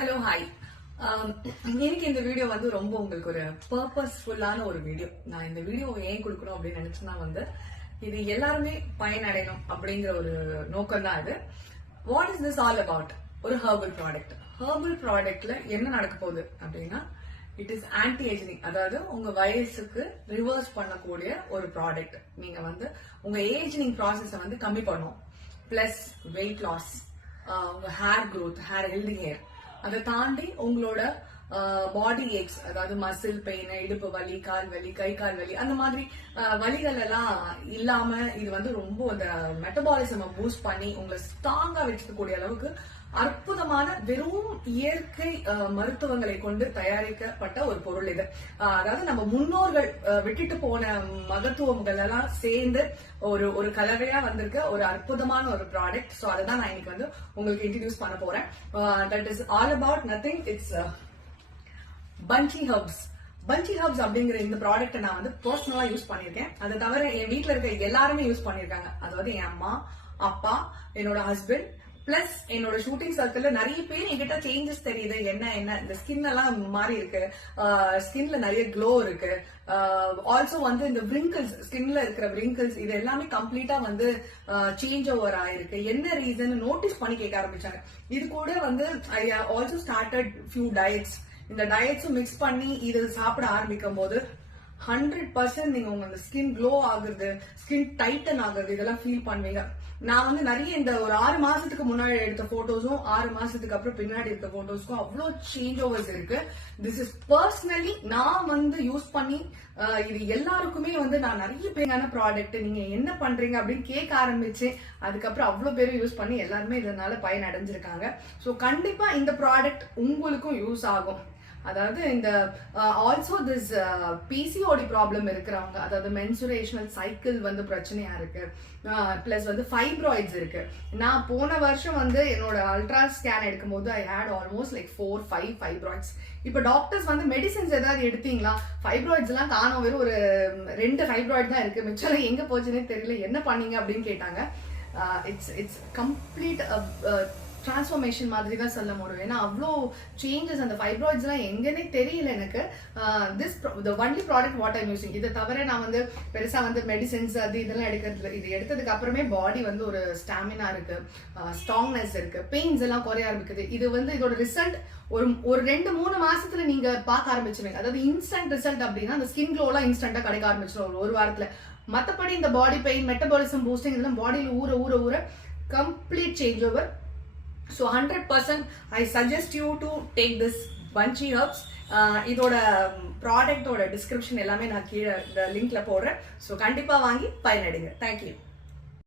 Hello hi. இன்னைக்கு இந்த video வந்து ரொம்ப உங்களுக்கு ஒரு பர்பஸ்ஃபுல்லான ஒரு வீடியோ. நான் இந்த வீடியோ ஏன் கொடுக்கணும் அப்படின்னு நினைச்சேன்னா வந்து இது எல்லாருமே பயனடையணும் அப்படிங்கிற ஒரு நோக்கம் தான் இது. What is this all about? ஒரு ஹெர்பல் ப்ராடக்ட். ஹெர்பல் ப்ராடக்ட்ல என்ன நடக்க போகுது அப்படின்னா, இட் இஸ் ஆன்டி ஏஜிங், அதாவது உங்க வயசுக்கு ரிவர்ஸ் பண்ணக்கூடிய ஒரு ப்ராடக்ட். நீங்க வந்து உங்க ஏஜிங் ப்ராசஸ வந்து கம்மி பண்ணும், பிளஸ் வெயிட் லாஸ், உங்க hair growth, hair healthy hair, அதை தாண்டி உங்களோட பாடி ஏக்ஸ், அதாவது மசில் பெயின், இடுப்பு வலி, கால் வலி, கை கால் வலி, அந்த மாதிரி வலிகள் எல்லாம் இல்லாம இது வந்து ரொம்ப அந்த மெட்டபாலிசம் பூஸ்ட் பண்ணி உங்களை ஸ்ட்ராங்கா வச்சுக்கக்கூடிய அளவுக்கு அற்புதமான வெறும் இயற்கை மருத்துவங்களை கொண்டு தயாரிக்கப்பட்ட ஒரு பொருள் இது. அதாவது நம்ம முன்னோர்கள் விட்டுட்டு போன மகத்துவங்கள் எல்லாம் சேர்ந்து ஒரு கலவையா வந்திருக்க ஒரு அற்புதமான ஒரு ப்ராடக்ட். சோ அதுதான் நான் இன்னைக்கு வந்து உங்களுக்கு இன்ட்ரடியூஸ் பண்ண போறேன். That is all about nothing, it's Panchi herbs. Panchi herbs அப்படிங்கிற இந்த ப்ராடக்ட் நான் வந்து பர்சனலா யூஸ் பண்ணிருக்கேன். அதை தவிர என் வீட்டுல இருக்க எல்லாருமே யூஸ் பண்ணிருக்காங்க. அதாவது என் அம்மா, அப்பா, என்னோட ஹஸ்பண்ட், பிளஸ் என்னோட ஷூட்டிங் சர்க்கிள்ல நிறைய பேர் என்கிட்ட சேஞ்சஸ் தெரியுது. என்ன இந்த ஸ்கின் எல்லாம் மாறி இருக்கு, ஸ்கின்ல நிறைய க்ளோ இருக்கு, ஆல்சோ வந்து இந்த விரிங்கிள்ஸ், ஸ்கின்ல இருக்கிற விரிங்கிள்ஸ் இது எல்லாமே கம்ப்ளீட்டா வந்து சேஞ்ச் ஓவர் ஆயிருக்கு. என்ன ரீசன் நோட்டீஸ் பண்ணி கேட்க ஆரம்பிச்சாங்க. இது கூட வந்து I also started few diets. இந்த டயட்ஸும் மிக்ஸ் பண்ணி இது சாப்பிட ஆரம்பிக்கும் போது 100% நீங்க உங்க ஸ்கின் க்ளோ ஆகுறது, ஸ்கின் டைட்டன் ஆகுறது இதெல்லாம் ஃபீல் பண்ணுவீங்க. நான் வந்து நிறைய இந்த ஒரு 6 மாசத்துக்கு முன்னாடி எடுத்த போட்டோஸும் 6 மாசத்துக்கு அப்புறம் பின்னாடி எடுத்த போட்டோஸ்க்கும் அவ்வளோ சேஞ்ச் ஓவர்ஸ் இருக்கு. திஸ் இஸ் பர்சனலி நான் வந்து யூஸ் பண்ணி இது எல்லாருக்குமே வந்து நான் நிறைய பேரான ப்ராடக்ட் நீங்க என்ன பண்றீங்க அப்படின்னு கேட்க ஆரம்பிச்சு அதுக்கப்புறம் அவ்வளவு பேரும் யூஸ் பண்ணி எல்லாருமே இதனால பயன் அடைஞ்சிருக்காங்க. ஸோ கண்டிப்பா இந்த ப்ராடக்ட் உங்களுக்கும் யூஸ் ஆகும். அதாவது இந்த ஆல்சோ திஸ் பிசிஓடி ப்ராப்ளம் இருக்கிறவங்க, அதாவது மென்சுரேஷனல் சைக்கிள் வந்து பிரச்சனையா இருக்கு, பிளஸ் வந்து ஃபைப்ராய்ட்ஸ் இருக்கு. நான் போன வருஷம் வந்து என்னோட அல்ட்ரா ஸ்கேன் எடுக்கும்போது ஐ ஹேட் ஆல்மோஸ்ட் லைக் 4-5 ஃபைப்ராய்ட்ஸ். இப்போ டாக்டர்ஸ் வந்து மெடிசன்ஸ் ஏதாவது எடுத்தீங்களா, ஃபைப்ராய்ட்ஸ் எல்லாம் காணோம், வெறும் ஒரு 2 ஃபைப்ராய்ட் தான் இருக்கு, மிச்சம் எங்க போச்சுன்னே தெரியல, என்ன பண்ணீங்க அப்படின்னு கேட்டாங்க. இட்ஸ் கம்ப்ளீட் டிரான்ஸ்ஃபர்மேஷன் மாதிரி தான் சொல்ல முடியும். ஏன்னா அவ்வளோ சேஞ்சஸ் அந்த ஃபைப்ராய்ட்ஸ் எல்லாம் எங்கன்னே தெரியல எனக்கு. This the only product what I'm using. இதை தவிர நான் வந்து பெருசா வந்து மெடிசன்ஸ் அது இதெல்லாம் எடுக்கிறது. இது எடுத்ததுக்கு அப்புறமே பாடி வந்து ஒரு ஸ்டாமினா இருக்கு, ஸ்ட்ராங்னஸ் இருக்கு, பெயின்ஸ் எல்லாம் குறைய ஆரம்பிக்குது. இது வந்து இதோட ரிசல்ட் ஒரு 2-3 மாசத்துல நீங்க பார்க்க ஆரம்பிச்சுருவீங்க. அதாவது இன்ஸ்டன்ட் ரிசல்ட் அப்படின்னா அந்த ஸ்கின் க்ளோ எல்லாம் இன்ஸ்டன்டா கிடைக்க ஆரம்பிச்சிடும் ஒரு வாரத்துல. மற்றபடி இந்த பாடி பெயின், மெட்டபாலிசம் பூஸ்டிங் இதெல்லாம் பாடியில் ஊற complete change over. So 100% I suggest you to take this Bungee Herbs. இதோட ப்ராடக்டோட டிஸ்கிரிப்ஷன் எல்லாமே நான் கீழே இந்த லிங்க்ல போடுறேன். ஸோ கண்டிப்பா வாங்கி பயனடைங்க. தேங்க்யூ.